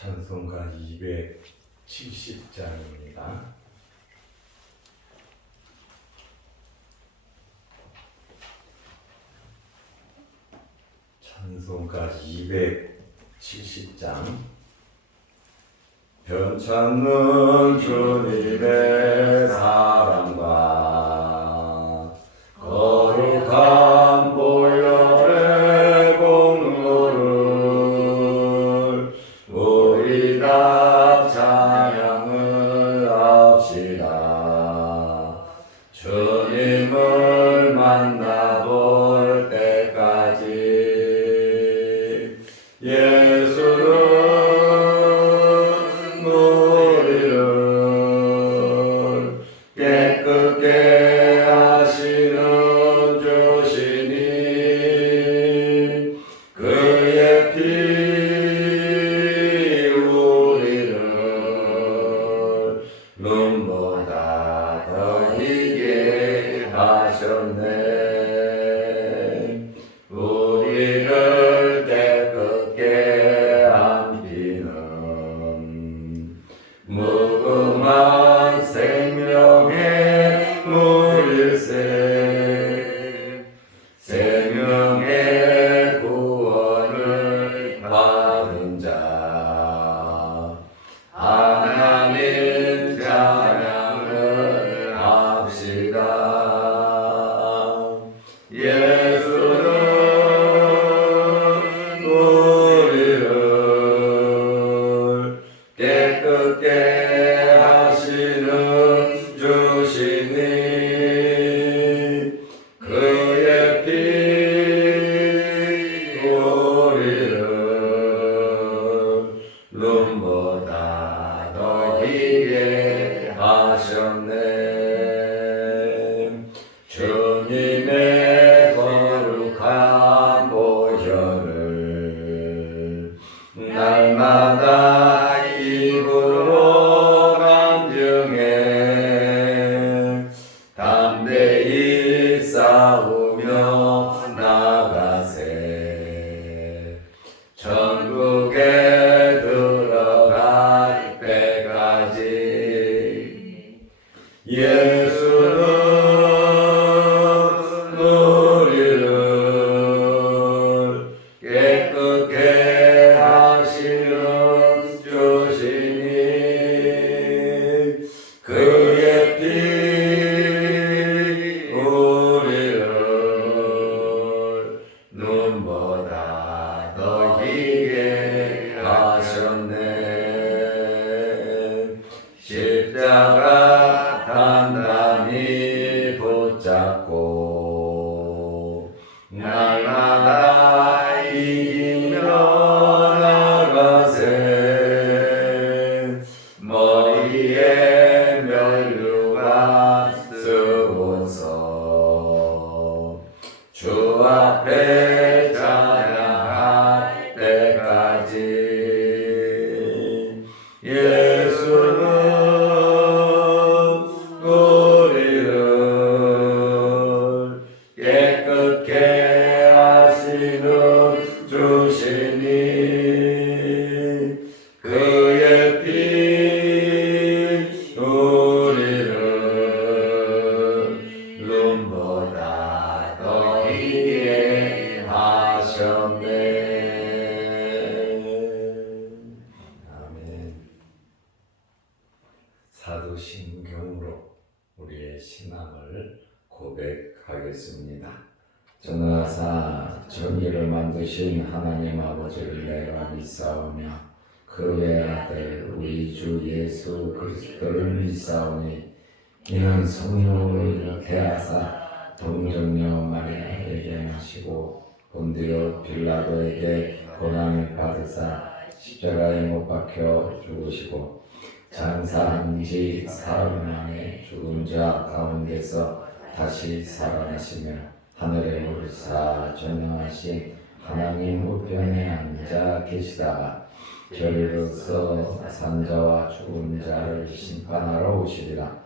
찬송가 270장입니다. 찬송가 270장. 변찮는 주님의 사랑과 거룩한 보혈의 공로를 우리 다 찬양을 합시다. 주님을 만나볼 때까지 예수는 우리를 깨끗게 하시는 주시니 그의 피 우리를 눈보다 더 희게 하셨네. 우리를 깨끗게 한 피는 무궁한 생명의 물일세. 생명의 구원을 받은 자 하나님 찬양을 합시다. 예수는 우리를 깨끗게 하시는 주시니 그의 피 우리를 눈보다 더 희게 하셨네. 주님의 거룩한 보혈을 날마다 입으로 간증해 담대히 싸우며 나가세. 천국에 들어갈 때까지 예수는 우리를 깨끗게 하시는 주시니 그의 피 우리를 눈보다 더 희게 하셨네. 십자가 단단히 붙잡고 날마다 이기며 나가세. 머리에 면류관 쓰고서 주 앞에 찬양할 때까지 예수는 우리를 깨끗게 하시는 주시니 그의 피 우리를 눈보다 더 희게 하셨네. 아멘. 사도신경으로 우리의 신앙을 고백하겠습니다. 전능하사 정의를 만드신 하나님 아버지를 내가 믿사오며 그의 아들 우리 주 예수 그리스도를 믿사오니 이는 성령을 대하사 동정녀 마리아에게 하시고 본디오 빌라도에게 고난을 받으사 십자가에 못 박혀 죽으시고 장사한 지 사흘 만에 죽은 자 가운데서 다시 살아나시며 하늘에 오르사 전능하신 하나님 우편에 앉아 계시다가 저리로서 산자와 죽은 자를 심판하러 오시리라.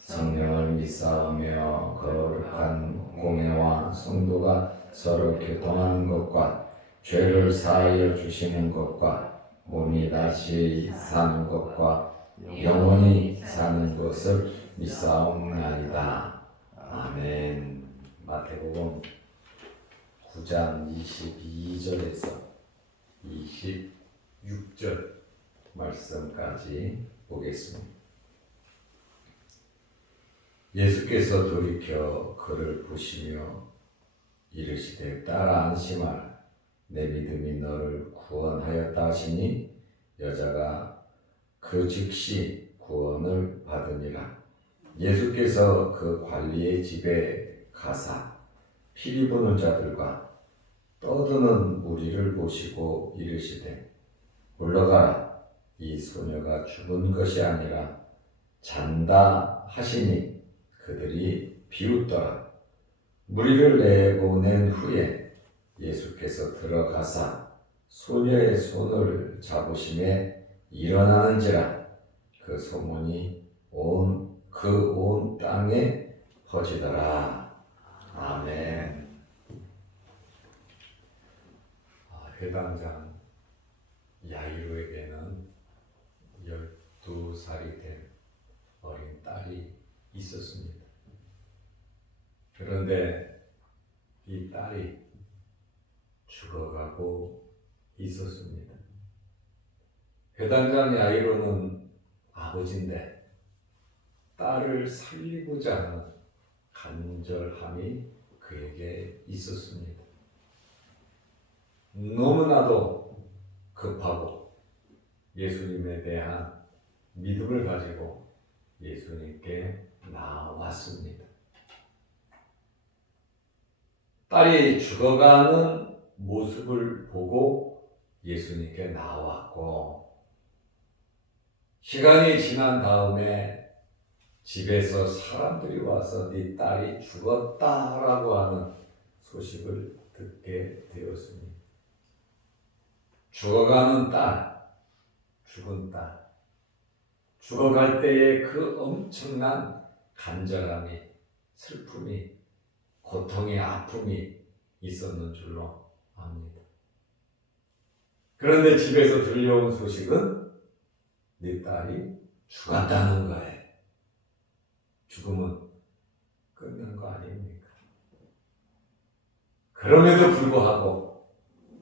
성령을 믿사오며 거룩한 공회와 성도가 서로 교통하는 것과 죄를 사하여 주시는 것과 몸이 다시 사는 것과 영원히 사는 것을 믿사옵나이다. 아멘. 마태복음 9장 22절에서 26절 말씀까지 보겠습니다. 예수께서 돌이켜 그를 보시며 이르시되 딸아 안심하라 내 믿음이 너를 구원하였다 하시니 여자가 그 즉시 구원을 받으니라. 예수께서 그 관리의 집에 가사 피리 부는 자들과 떠드는 무리를 보시고 이르시되 물러가라 이 소녀가 죽은 것이 아니라 잔다 하시니 그들이 비웃더라. 무리를 내보낸 후에 예수께서 들어가사 소녀의 손을 잡으심에 일어나는지라 그 소문이 온 땅에 퍼지더라. 아멘. 회당장 야이로에게는 12살이 된 어린 딸이 있었습니다. 그런데 이 딸이 죽어가고 있었습니다. 회당장 야이로는 아버지인데 딸을 살리고자 하는 간절함이 그에게 있었습니다. 너무나도 급하고 예수님에 대한 믿음을 가지고 예수님께 나왔습니다. 딸이 죽어가는 모습을 보고 예수님께 나왔고, 시간이 지난 다음에 집에서 사람들이 와서 네 딸이 죽었다라고 하는 소식을 듣게 되었습니다. 죽어가는 딸, 죽은 딸, 죽어갈 때의 그 엄청난 간절함이, 슬픔이, 고통이, 아픔이 있었는 줄로 압니다. 그런데 집에서 들려온 소식은 네 딸이 죽었다는 거예요. 죽음은 끝난 거 아닙니까? 그럼에도 불구하고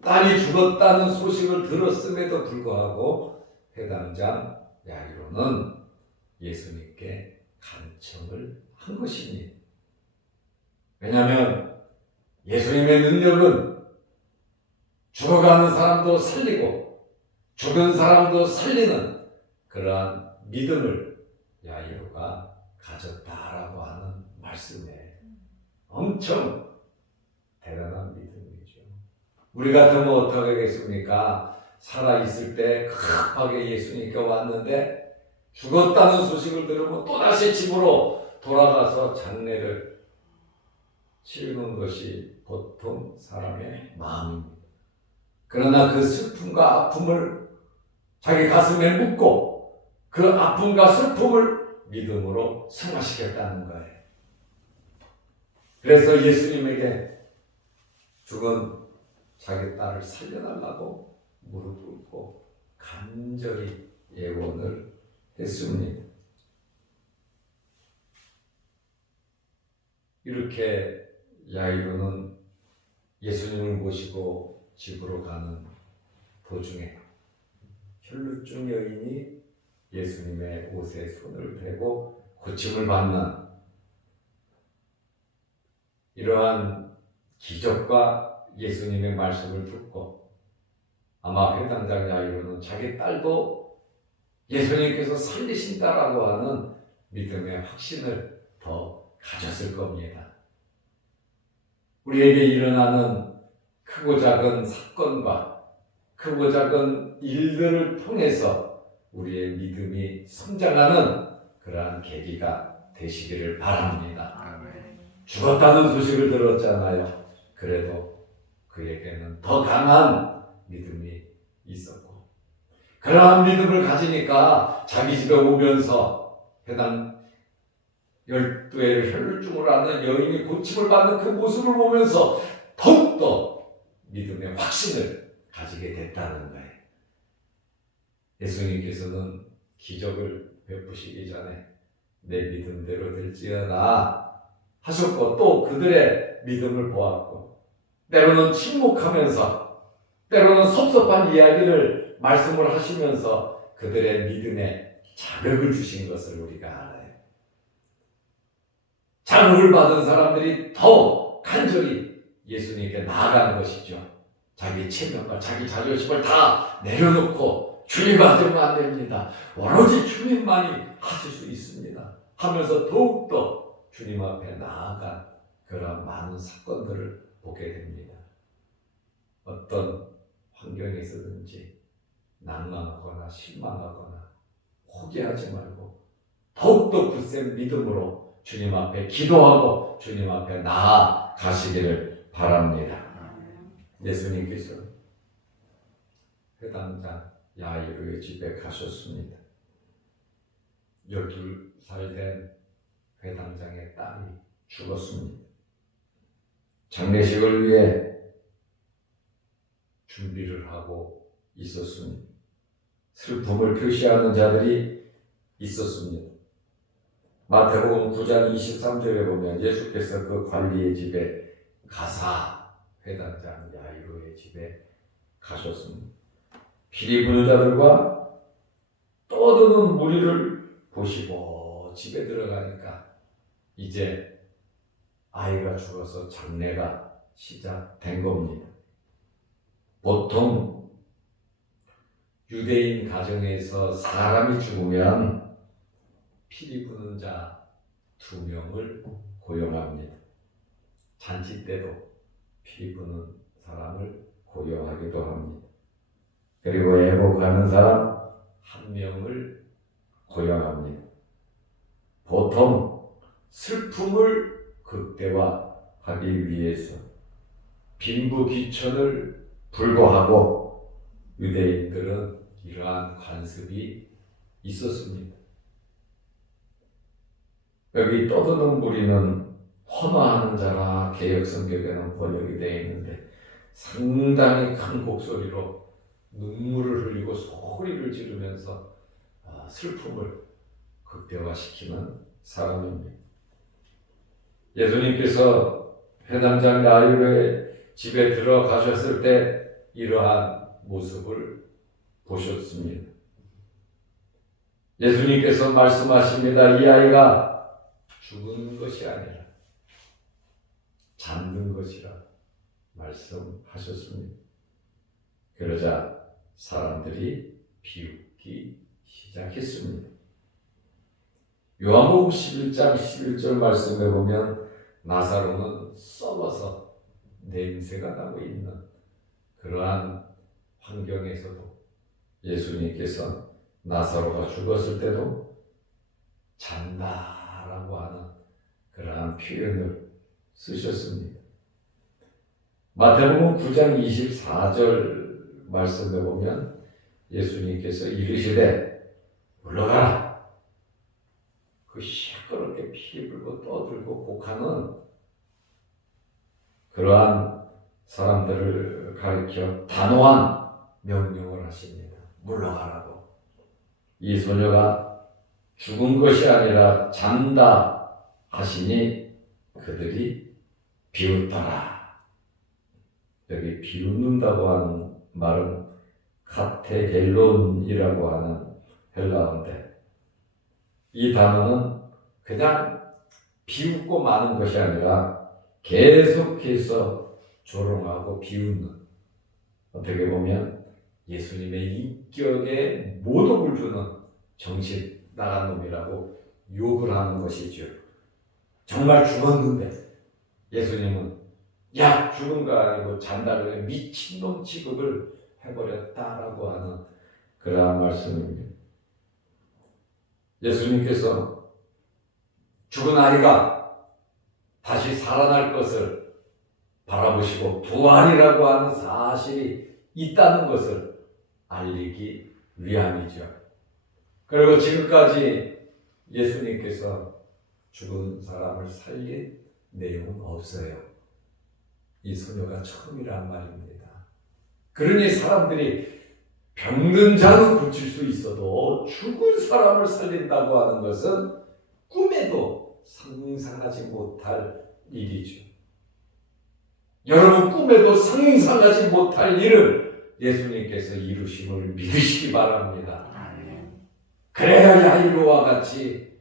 딸이 죽었다는 소식을 들었음에도 불구하고 회당장 야이로는 예수님께 간청을 한 것입니다. 왜냐하면 예수님의 능력은 죽어가는 사람도 살리고 죽은 사람도 살리는 그러한 믿음을 야이로가 가졌다라고 하는 말씀이에요. 엄청 대단한 믿음이죠. 우리 같으면 어떻게 하겠습니까? 살아있을 때 급하게 예수님께 왔는데 죽었다는 소식을 들으면 또다시 집으로 돌아가서 장례를 치르는 것이 보통 사람의 마음입니다. 그러나 그 슬픔과 아픔을 자기 가슴에 묻고 그 아픔과 슬픔을 믿음으로 승화시켰다는 거예요. 그래서 예수님에게 죽은 자기 딸을 살려달라고 무릎 꿇고 간절히 예원을 했습니다. 이렇게 야이로는 예수님을 모시고 집으로 가는 도중에 혈루증 여인이 예수님의 옷에 손을 대고 고침을 받는 이러한 기적과 예수님의 말씀을 듣고 아마 회당장 야이로는 자기 딸도 예수님께서 살리신다라고 하는 믿음의 확신을 더 가졌을 겁니다. 우리에게 일어나는 크고 작은 사건과 크고 작은 일들을 통해서 우리의 믿음이 성장하는 그러한 계기가 되시기를 바랍니다. 죽었다는 소식을 들었잖아요. 그래도 그에게는 더 강한 믿음이 있었고, 그러한 믿음을 가지니까 자기 집에 오면서 해당 12의 혈루증으로 앓는 여인이 고침을 받는 그 모습을 보면서 더욱더 믿음의 확신을 가지게 됐다는 거예요. 예수님께서는 기적을 베푸시기 전에 내 믿음대로 될지어다 하셨고, 또 그들의 믿음을 보았고, 때로는 침묵하면서, 때로는 섭섭한 이야기를 말씀을 하시면서 그들의 믿음에 자극을 주신 것을 우리가 알아요. 자극을 받은 사람들이 더 간절히 예수님께 나아간 것이죠. 자기 체면과 자기 자존심을 다 내려놓고 주님 하시면 안 됩니다. 오로지 주님만이 하실 수 있습니다 하면서 더욱더 주님 앞에 나아간 그런 많은 사건들을 보게 됩니다. 어떤 환경에서든지 낭망하거나 실망하거나 포기하지 말고 더욱더 굳센 믿음으로 주님 앞에 기도하고 주님 앞에 나아가시기를 바랍니다. 예수님께서 회당장 야이로의 집에 가셨습니다. 12살 된 회당장의 딸이 죽었습니다. 장례식을 위해 준비를 하고 있었습니다. 슬픔을 표시하는 자들이 있었습니다. 마태복음 9장 23절에 보면 예수께서 그 관리의 집에 가사 회당장 야이로의 집에 가셨습니다. 피리 부는 자들과 떠드는 무리를 보시고 집에 들어가니까 이제 아이가 죽어서 장례가 시작된 겁니다. 보통 유대인 가정에서 사람이 죽으면 피리 부는 자 2명을 고용합니다. 잔치 때도 피리 부는 사람을 고용하기도 합니다. 그리고 애복하는 사람 1명을 고용합니다. 보통 슬픔을 극대화하기 위해서 빈부귀천을 불구하고 유대인들은 이러한 관습이 있었습니다. 여기 떠드는 무리는 헌화하는 자라 개역성경에는 번역이 되어 있는데 상당히 큰 목소리로 눈물을 흘리고 소리를 지르면서 슬픔을 극대화시키는 사람입니다. 예수님께서 회당장 야이로의 집에 들어가셨을 때 이러한 모습을 보셨습니다. 예수님께서 말씀하십니다. 이 아이가 죽은 것이 아니라 잠든 것이라 말씀하셨습니다. 그러자 사람들이 비웃기 시작했습니다. 요한복음 11장 11절 말씀에 보면 나사로는 썩어서 냄새가 나고 있는 그러한 환경에서도 예수님께서 나사로가 죽었을 때도 잔다라고 하는 그러한 표현을 쓰셨습니다. 마태복음 9장 24절 말씀에 보면 예수님께서 이르시되 물러가라. 그 시끄럽게 피 불고 떠들고 곡하는 그러한 사람들을 가리켜 단호한 명령을 하십니다. 물러가라고. 이 소녀가 죽은 것이 아니라 잔다 하시니 그들이 비웃더라. 여기 비웃는다고 하는 말은 카테겔론이라고 하는 헬라어인데 이 단어는 그냥 비웃고 마는 것이 아니라 계속해서 조롱하고 비웃는, 어떻게 보면 예수님의 인격에 모독을 주는 정신 나간 놈이라고 욕을 하는 것이죠. 정말 죽었는데 예수님은 야 죽은 거 아니고 잔다고 미친놈 취급을 해버렸다라고 하는 그러한 말씀입니다. 예수님께서 죽은 아이가 다시 살아날 것을 바라보시고 부활이라고 하는 사실이 있다는 것을 알리기 위함이죠. 그리고 지금까지 예수님께서 죽은 사람을 살린 내용은 없어요. 이 소녀가 처음이란 말입니다. 그러니 사람들이 병든 자는 고칠 수 있어도 죽은 사람을 살린다고 하는 것은 꿈에도 상상하지 못할 일이죠. 여러분 꿈에도 상상하지 못할 일을 예수님께서 이루심을 믿으시기 바랍니다. 그래야 야이로와 같이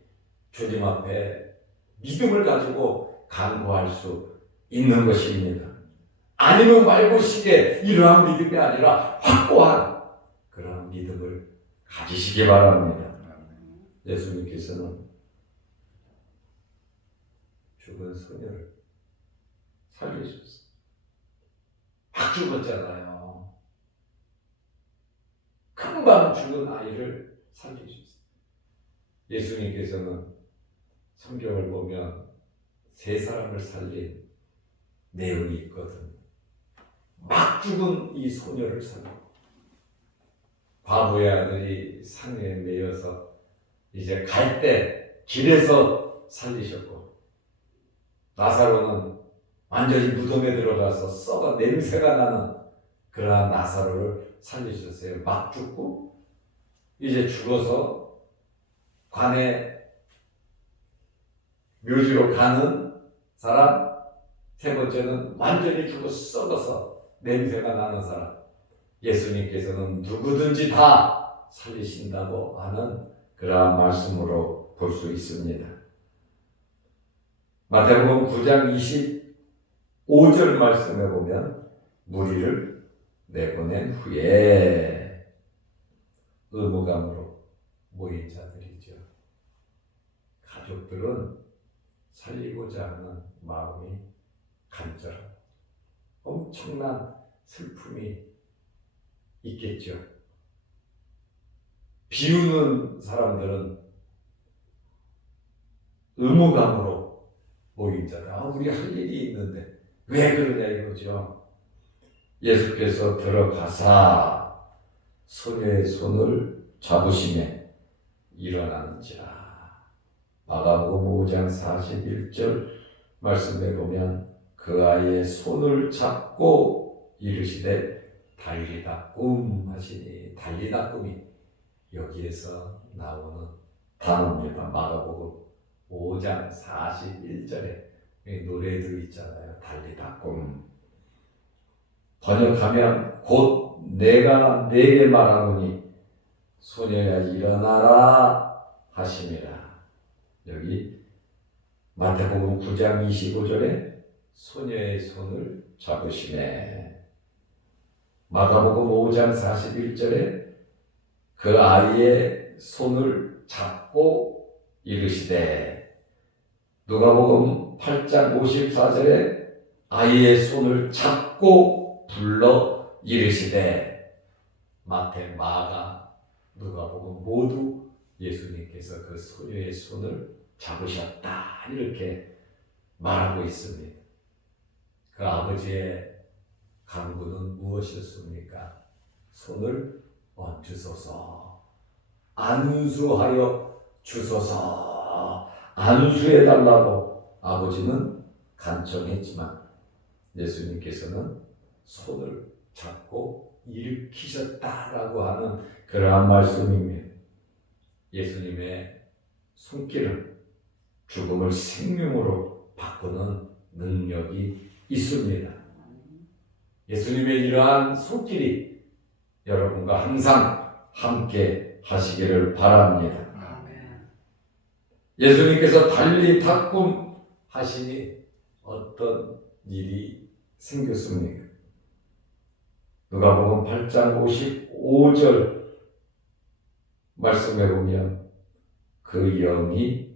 주님 앞에 믿음을 가지고 간구할 수 있는 것입니다. 아니면 말고식의 이러한 믿음이 아니라 확고한 그런 믿음을 가지시기 바랍니다. 예수님께서는 죽은 소녀를 살리셨어요. 막 죽었잖아요. 금방 죽은 아이를 살리셨어요. 예수님께서는 성경을 보면 세 사람을 살린 내용이 있거든요. 막 죽은 이 소녀를 살리고 과부의 아들이 상에 매여서 이제 갈 때 길에서 살리셨고, 나사로는 완전히 무덤에 들어가서 썩어 냄새가 나는 그러한 나사로를 살리셨어요. 막 죽고 이제 죽어서 관에 묘지로 가는 사람, 세 번째는 완전히 죽어 썩어서 냄새가 나는 사람. 예수님께서는 누구든지 다 살리신다고 하는 그러한 말씀으로 볼 수 있습니다. 마태복음 9장 25절 말씀에 보면 무리를 내보낸 후에 의무감으로 모인 자들이죠. 가족들은 살리고자 하는 마음이 간절하고 엄청난 슬픔이 있겠죠. 비우는 사람들은 의무감으로 모인 자다. 우리 할 일이 있는데 왜 그러냐 이거죠. 예수께서 들어가사 소녀의 손을 잡으시매 일어나는지라. 마가복음 5장 41절 말씀에 보면 그 아이의 손을 잡고 이르시되 달리다꿈 하시니, 달리다꿈이 여기에서 나오는 단어입니다. 마가복음 5장 41절에 노래도 있잖아요. 달리다꿈. 번역하면 곧 내가 내게 말하노니 소녀야 일어나라 하심이라. 여기 마태복음 9장 25절에 소녀의 손을 잡으시네. 마가복음 5장 41절에 그 아이의 손을 잡고 이르시되, 누가복음 8장 54절에 아이의 손을 잡고 불러 이르시되, 마태, 마가, 누가복음 모두 예수님께서 그 소녀의 손을 잡으셨다 이렇게 말하고 있습니다. 그 아버지의 간구는 무엇이었습니까? 손을 얹으소서, 안수하여 주소서, 안수해달라고 아버지는 간청했지만 예수님께서는 손을 잡고 일으키셨다라고 하는 그러한 말씀입니다. 예수님의 손길은 죽음을 생명으로 바꾸는 능력이 있습니다. 예수님의 이러한 손길이 여러분과 항상 함께 하시기를 바랍니다. 예수님께서 달리다꿈 하시니 어떤 일이 생겼습니까? 누가복음 8장 55절 말씀에 보면 그 영이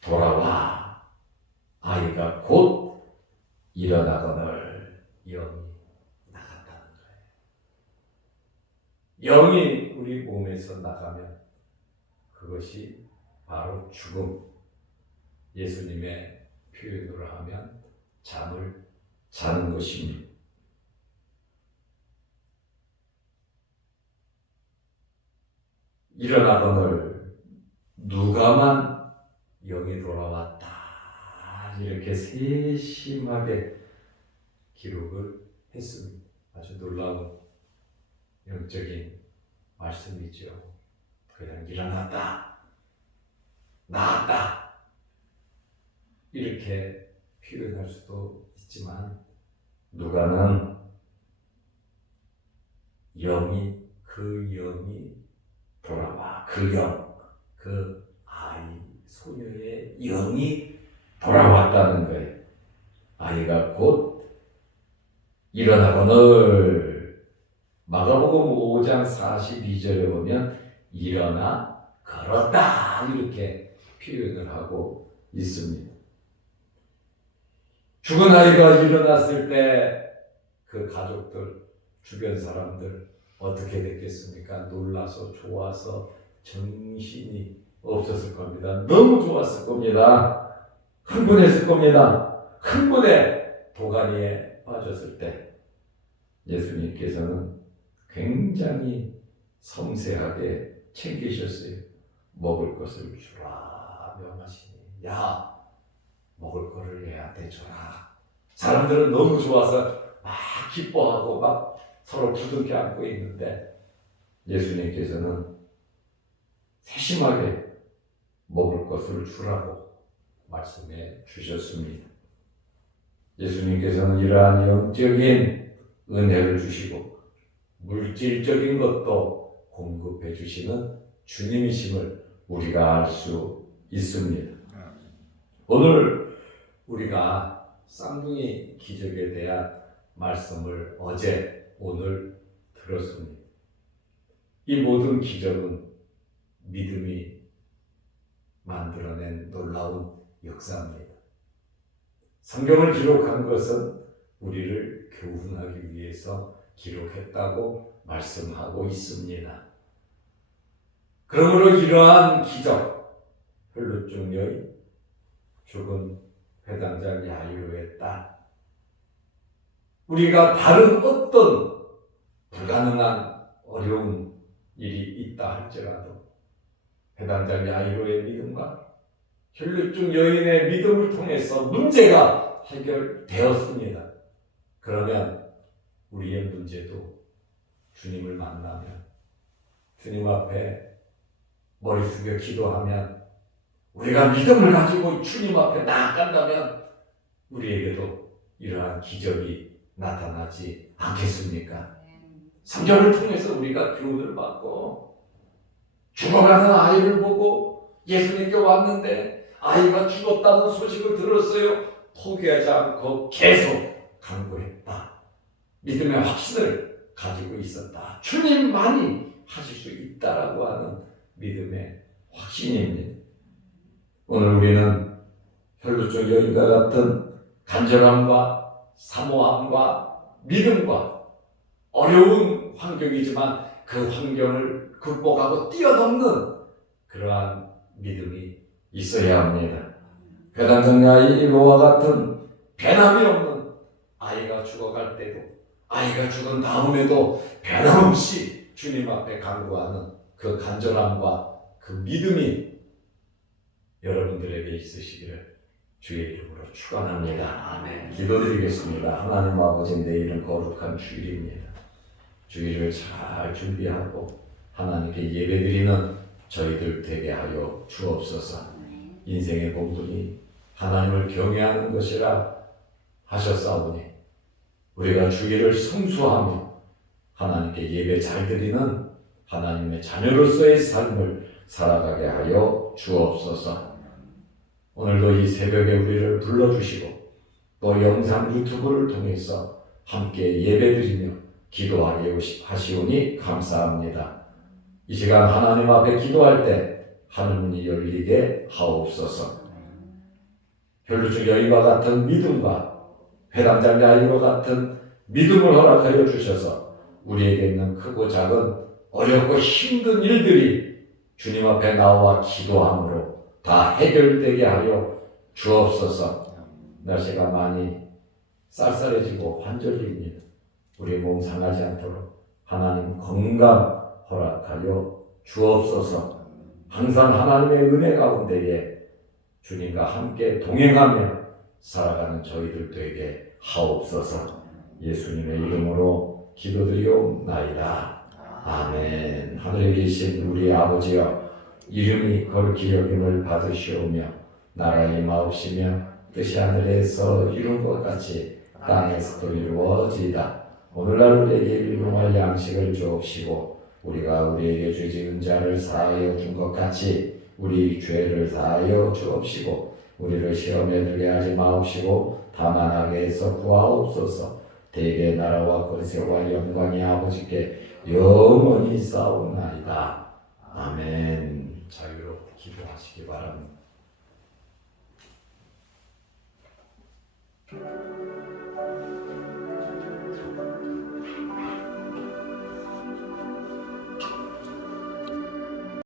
돌아와 아이가 곧 일어나거늘, 영이 나갔다는 거예요. 영이 우리 몸에서 나가면 그것이 바로 죽음. 예수님의 표현으로 하면 잠을 자는 것입니다. 일어나거늘 누가만 영이 돌아왔다 이렇게 세심하게 기록을 했습니다. 아주 놀라운 영적인 말씀이죠. 그냥 일어났다, 나았다 이렇게 표현할 수도 있지만 누가는 그 영이 돌아와 그 아이 소녀의 영이 돌아왔다는 거예요. 아이가 곧 일어나거늘 마가복음 5장 42절에 보면 일어나 걸었다 이렇게 표현을 하고 있습니다. 죽은 아이가 일어났을 때 그 가족들, 주변 사람들 어떻게 됐겠습니까? 놀라서 좋아서 정신이 없었을 겁니다. 너무 좋았을 겁니다. 흥분했을 겁니다. 흥분에 도가니에 빠졌을 때 예수님께서는 굉장히 섬세하게 챙기셨어요. 먹을 것을 주라 명하시니 야 먹을 거를 얘한테 줘라. 사람들은 너무 좋아서 막 기뻐하고 막 서로 부둥켜 안고 있는데 예수님께서는 세심하게 먹을 것을 주라고 말씀해 주셨습니다. 예수님께서는 이러한 영적인 은혜를 주시고 물질적인 것도 공급해 주시는 주님이심을 우리가 알 수 있습니다. 오늘 우리가 쌍둥이 기적에 대한 말씀을 어제 오늘 들었습니다. 이 모든 기적은 믿음이 만들어낸 놀라운 역사입니다. 성경을 기록한 것은 우리를 교훈하기 위해서 기록했다고 말씀하고 있습니다. 그러므로 이러한 기적, 혈루증 여인, 죽은 회당장 야이로의 딸, 우리가 다른 어떤 불가능한 어려운 일이 있다 할지라도 회당장 야이로의 믿음과 혈루증 여인의 믿음을 통해서 문제가 해결되었습니다. 그러면 우리의 문제도 주님을 만나면 주님 앞에 머리 숙여 기도하면 우리가 믿음을 가지고 주님 앞에 나아간다면 우리에게도 이러한 기적이 나타나지 않겠습니까? 성경을 통해서 우리가 교훈을 받고 죽어가는 아이를 보고 예수님께 왔는데 아이가 죽었다는 소식을 들었어요. 포기하지 않고 계속 강구했다. 믿음의 확신을 가지고 있었다. 주님만이 하실 수 있다라고 하는 믿음의 확신입니다. 오늘 우리는 혈루증 여인과 같은 간절함과 사모함과 믿음과 어려운 환경이지만 그 환경을 극복하고 뛰어넘는 그러한 믿음이 있어야 합니다. 회당장 야이로와 같은 변함이 없는 아이가 죽어갈 때도 아이가 죽은 다음에도 변함없이 주님 앞에 간구하는 그 간절함과 그 믿음이 여러분들에게 있으시기를 주의 이름으로 축원합니다. 아멘. 기도드리겠습니다. 하나님 아버지, 내일은 거룩한 주일입니다. 주일을 잘 준비하고 하나님께 예배드리는 저희들 되게 하여 주옵소서. 인생의 본분이 하나님을 경외하는 것이라 하셨사오니 우리가 주일을 성수하며 하나님께 예배 잘 드리는 하나님의 자녀로서의 삶을 살아가게 하여 주옵소서. 오늘도 이 새벽에 우리를 불러주시고 또 영상 유튜브를 통해서 함께 예배드리며 기도하게 하시오니 감사합니다. 이 시간 하나님 앞에 기도할 때 하늘문이 열리게 하옵소서. 혈루증 여인과 같은 믿음과 회당장 야이로 같은 믿음을 허락하여 주셔서 우리에게 있는 크고 작은 어렵고 힘든 일들이 주님 앞에 나와 기도함으로 다 해결되게 하여 주옵소서. 날씨가 많이 쌀쌀해지고 환절기입니다. 우리 몸 상하지 않도록 하나님 건강 허락하여 주옵소서. 항상 하나님의 은혜 가운데에 주님과 함께 동행하며 살아가는 저희들 되게 하옵소서. 예수님의 이름으로 기도드리옵나이다. 아멘. 하늘에 계신 우리 아버지여, 이름이 거룩히 여김을 받으시오며 나라가 임하옵시며 뜻이 하늘에서 이룬 것 같이 땅에서도 이루어지이다. 오늘날 우리에게 일용할 양식을 주옵시고 우리가 우리에게 죄 지은 자를 사하여 준 것 같이 우리 죄를 사하여 주옵시고 우리를 시험에 들게 하지 마옵시고 다만 악에서 구하옵소서. 대개 나라와 권세와 영광이 아버지께 영원히 싸우나이다. 아멘. 자유롭게 기도하시기 바랍니다.